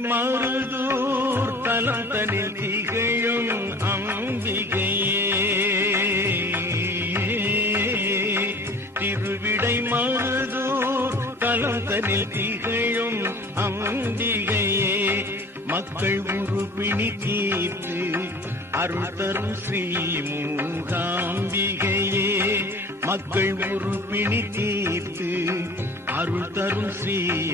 மருதூர் தலம் தனில் திகையும் அம்பிகையே. திருவிடை மருதூர் தலம் தனில் திகையும் அம்பிகையே. மக்கள் உருபிணி தீர்த்து அருள் தரும் ஸ்ரீ மூகாம்பிகையே மக்கள் உருபிணி தீர்த்து அருள் தரும் ஸ்ரீ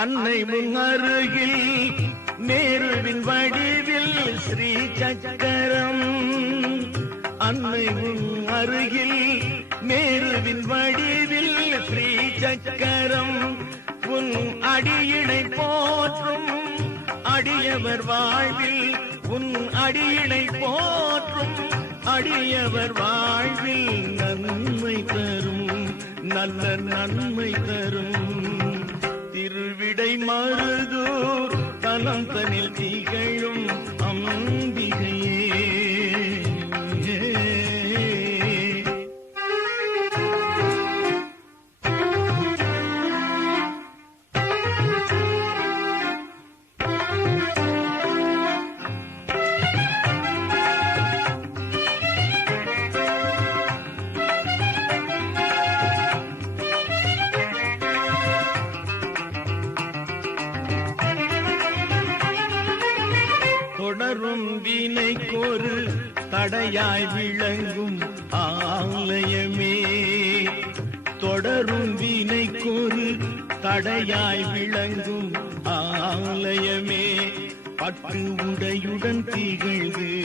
அன்னை முன்னருகில் நேருவின் வடிவில் ஸ்ரீ சக்கரம் அன்னை முன் அருகில் நேருவின் வடிவில் ஸ்ரீ சக்கரம் உன் அடியினை போற்றும் அடியவர் வாழ்வில் உன் அடியினை போற்றும் அடியவர் வாழ்வில் நன்மை தரும் நல்ல நன்மை தரும். திருவிடை மருதூர் தலம் தனில் திகழும் தடையாய் விளங்கும் ஆலயமே. தொடரும் வினைக்கொரு தடையாய் விளங்கும் ஆலயமே. பட்டு உடையுடன் திகழ்ந்து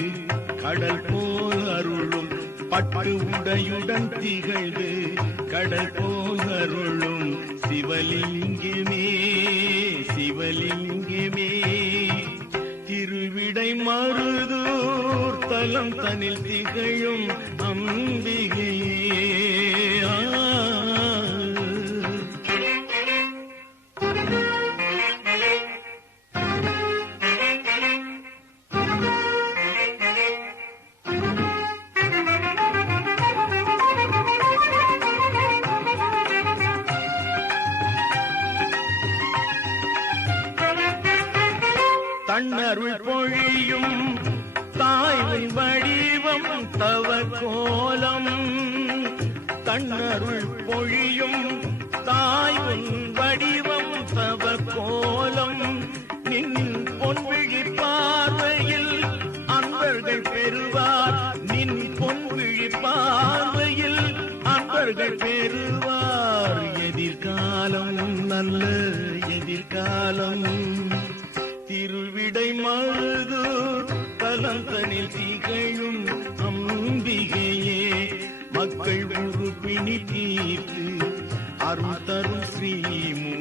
கடல் போல் அருளும். பட்டு உடையுடன் திகழ்ந்து கடல் போல் அருளும். சிவலிங்கமே சிவலிங்கமே திருவிடை மருதூர் தலம் தனில் திகழும் அம்பிகையே தன்னருள் பொழியும் தாயின் வடிவம் தவ கோலம் கண்ணருள் பொழியும் தாயின் வடிவம் தவ கோலம் நின் பொன்விழி பார்வையில் அன்பர்கள் பெறுவார். நின் பொன்விழி பார்வையில் அன்பர்கள் பெறுவார். எதிர்காலம் நல்ல எதிர்காலம். திருவிடை மழுது தலந்தனில் திகழும் அம்பிகையே மக்கள் உருப்பிணி தீர்த்து அருள் தரும் ஸ்ரீமூ